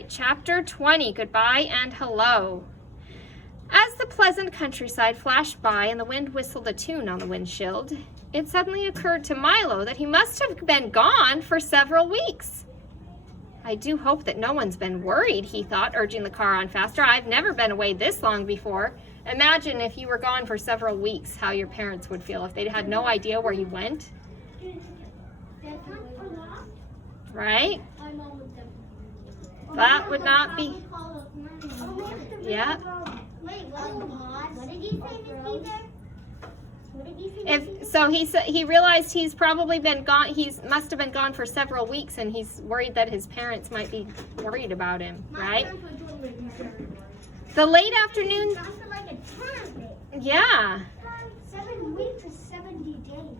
right, chapter 20, goodbye and hello. As the pleasant countryside flashed by and the wind whistled a tune on the windshield, it suddenly occurred to Milo that he must have been gone for several weeks. I do hope that no one's been worried, he thought, urging the car on faster. I've never been away this long before. Imagine if you were gone for several weeks, how your parents would feel if they had no idea where you went. Right? That would not be... Yeah. What did he say, He realized he's probably been gone. Must have been gone for several weeks, and he's worried that his parents might be worried about him, right? The late afternoon. Yeah. 7 weeks or 70 days.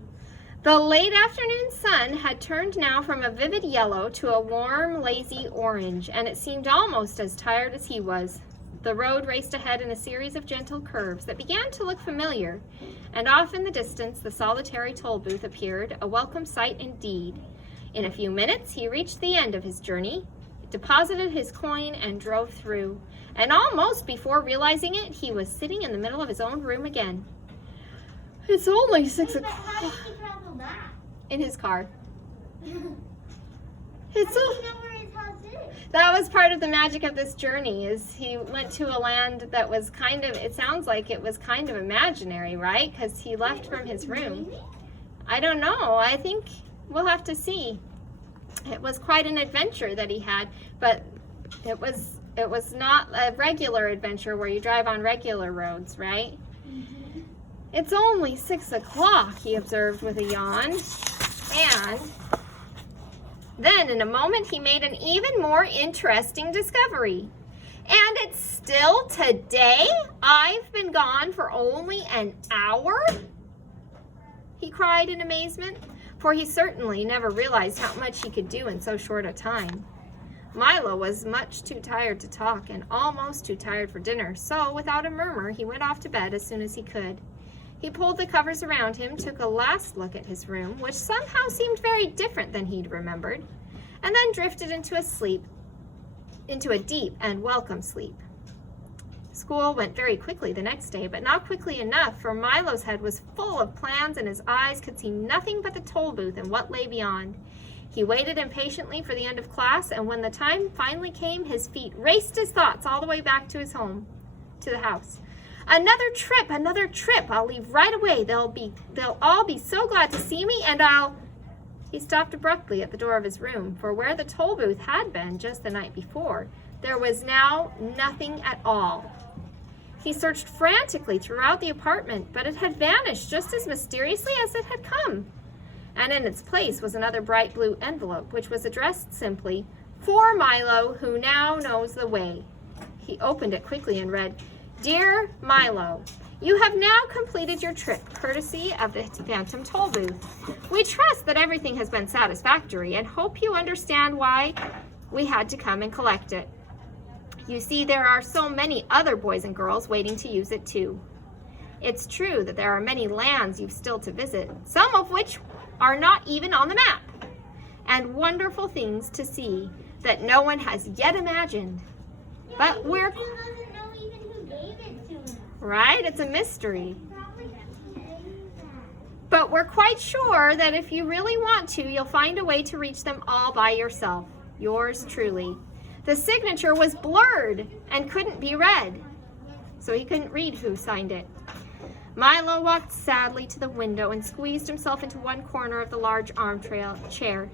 The late afternoon sun had turned now from a vivid yellow to a warm, lazy orange, and it seemed almost as tired as he was. The road raced ahead in a series of gentle curves that began to look familiar, and off in the distance the solitary Tollbooth appeared, a welcome sight indeed. In a few minutes he reached the end of his journey, deposited his coin, and drove through, and almost before realizing it, he was sitting in the middle of his own room again. It's only 6 o'clock. How did he travel back? In his car. How did he know where his house is? That was part of the magic of this journey, is he went to a land that was kind of, it sounds like it was kind of imaginary, right? Because he left from his room. I don't know. I think we'll have to see. It was quite an adventure that he had, but it was not a regular adventure where you drive on regular roads, right? Mm-hmm. It's only 6 o'clock, he observed with a yawn, and then in a moment he made an even more interesting discovery. And it's still today? I've been gone for only an hour? He cried in amazement, for he certainly never realized how much he could do in so short a time. Milo was much too tired to talk and almost too tired for dinner, so without a murmur he went off to bed as soon as he could. He pulled the covers around him, took a last look at his room, which somehow seemed very different than he'd remembered, and then drifted into a deep and welcome sleep. School went very quickly the next day, but not quickly enough, for Milo's head was full of plans and his eyes could see nothing but the Tollbooth and what lay beyond. He waited impatiently for the end of class, and when the time finally came, his feet raced his thoughts all the way back to his home, to the house. Another trip. I'll leave right away. They'll all be so glad to see me, and He stopped abruptly at the door of his room, for where the Tollbooth had been just the night before, there was now nothing at all. He searched frantically throughout the apartment, but it had vanished just as mysteriously as it had come. And in its place was another bright blue envelope, which was addressed simply, "For Milo, who now knows the way." He opened it quickly and read, "Dear Milo, you have now completed your trip, courtesy of the Phantom Tollbooth. We trust that everything has been satisfactory and hope you understand why we had to come and collect it. You see, there are so many other boys and girls waiting to use it too. It's true that there are many lands you've still to visit, some of which are not even on the map, and wonderful things to see that no one has yet imagined. But we're... Right? It's a mystery. But we're quite sure that if you really want to, you'll find a way to reach them all by yourself. Yours truly." The signature was blurred and couldn't be read, so he couldn't read who signed it. Milo walked sadly to the window and squeezed himself into one corner of the large chair.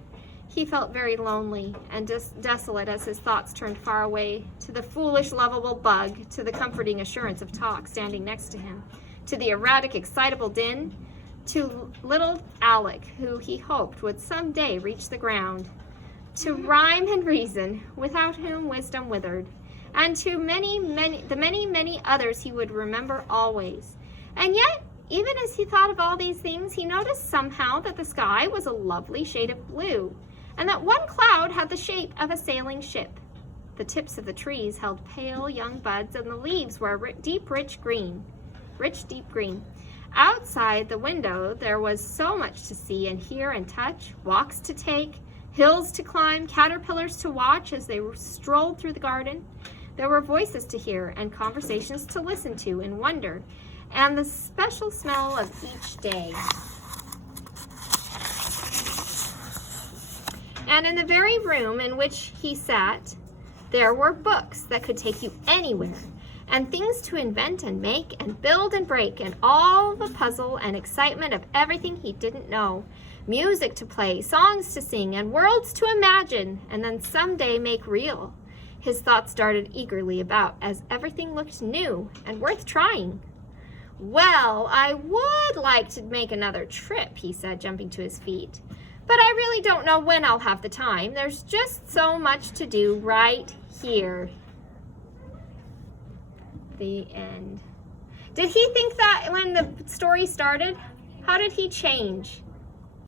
He felt very lonely and desolate as his thoughts turned far away to the foolish, lovable bug, to the comforting assurance of talk standing next to him, to the erratic, excitable din, to little Alec, who he hoped would someday reach the ground, to Rhyme and Reason, without whom wisdom withered, and to the many others he would remember always. And yet, even as he thought of all these things, he noticed somehow that the sky was a lovely shade of blue, and that one cloud had the shape of a sailing ship. The tips of the trees held pale young buds, and the leaves were deep, deep green. Outside the window there was so much to see and hear and touch, walks to take, hills to climb, caterpillars to watch as they strolled through the garden. There were voices to hear and conversations to listen to in wonder, and the special smell of each day. And in the very room in which he sat, there were books that could take you anywhere, and things to invent and make and build and break, and all the puzzle and excitement of everything he didn't know. Music to play, songs to sing, and worlds to imagine, and then someday make real. His thoughts darted eagerly about as everything looked new and worth trying. Well, I would like to make another trip, he said, jumping to his feet. But I really don't know when I'll have the time. There's just so much to do right here. The end. Did he think that when the story started? How did he change?